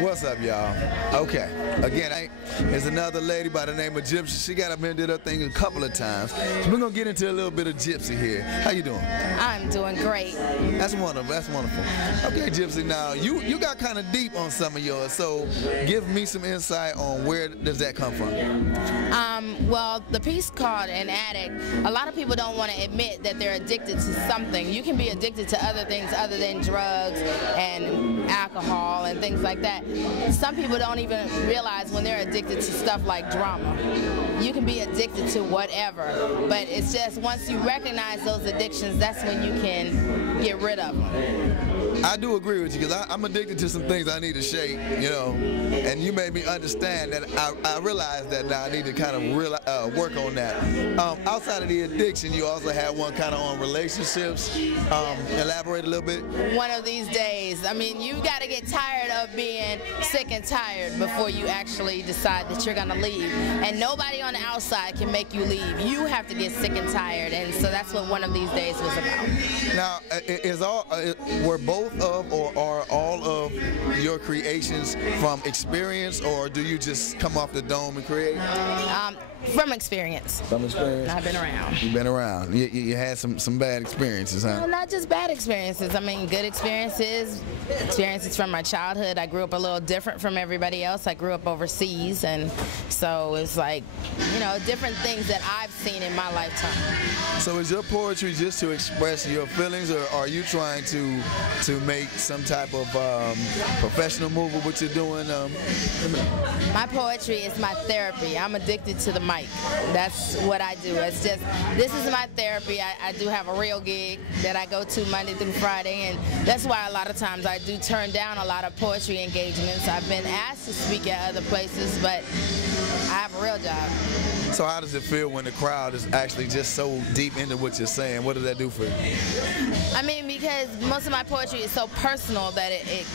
What's up, y'all? Okay, again, there's another lady by the name of Gipsee. She got up here and did her thing a couple of times. So we're gonna get into a little bit of Gipsee here. How you doing? I'm doing great. That's wonderful. That's wonderful. Okay, Gipsee. Now you got kind of deep on some of yours. So give me some insight on where does that come from? Well, the piece called An Addict, a lot of people don't want to admit that they're addicted to something. You can be addicted to other things other than drugs and alcohol and things like that. Some people don't even realize when they're addicted to stuff like drama. You can be addicted to whatever, but it's just once you recognize those addictions, that's when you can get rid of them. I do agree with you because I'm addicted to some things I need to shake, you know, and you made me understand that I realize that now I need to kind of work on that. Outside of the addiction, you also had one kind of on relationships. Elaborate a little bit. One of these days, I mean, you got to get tired of being sick and tired before you actually decide that you're going to leave. And nobody on the outside can make you leave. You have to get sick and tired, and so that's what One of These Days was about. Now, were both of or are all of your creations from experience, or do you just come off the dome and create? From experience. From experience? I've been around. You've been around. You had some bad experiences, huh? No, not just bad experiences. I mean, good experiences. Experiences from my childhood. I grew up a little different from everybody else. I grew up overseas, and so it's like, you know, different things that I've seen in my lifetime. So is your poetry just to express your feelings, or are you trying to make some type of professional move with what you're doing? My poetry is my therapy. I'm addicted to the mic. That's what I do. It's just, this is my therapy. I do have a real gig that I go to Monday through Friday, and that's why a lot of times I do turn down a lot of poetry engagements. I've been asked to speak at other places, but I have a real job. So how does it feel when the crowd is actually just so deep into what you're saying? What does that do for you? I mean, because most of my poetry is so personal that it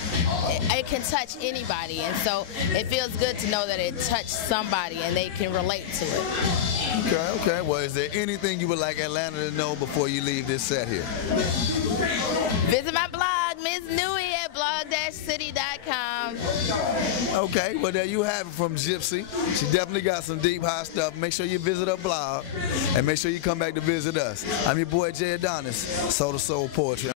can touch anybody, and so it feels good to know that it touched somebody and they can relate to it. Okay. Well, is there anything you would like Atlanta to know before you leave this set here? Visit my blog, Ms. Nui, at blog-city.com. Okay, well there you have it from Gipsee. She definitely got some deep, hot stuff. Make sure you visit her blog, and make sure you come back to visit us. I'm your boy Jay Addonis, Soul to Soul Poetry.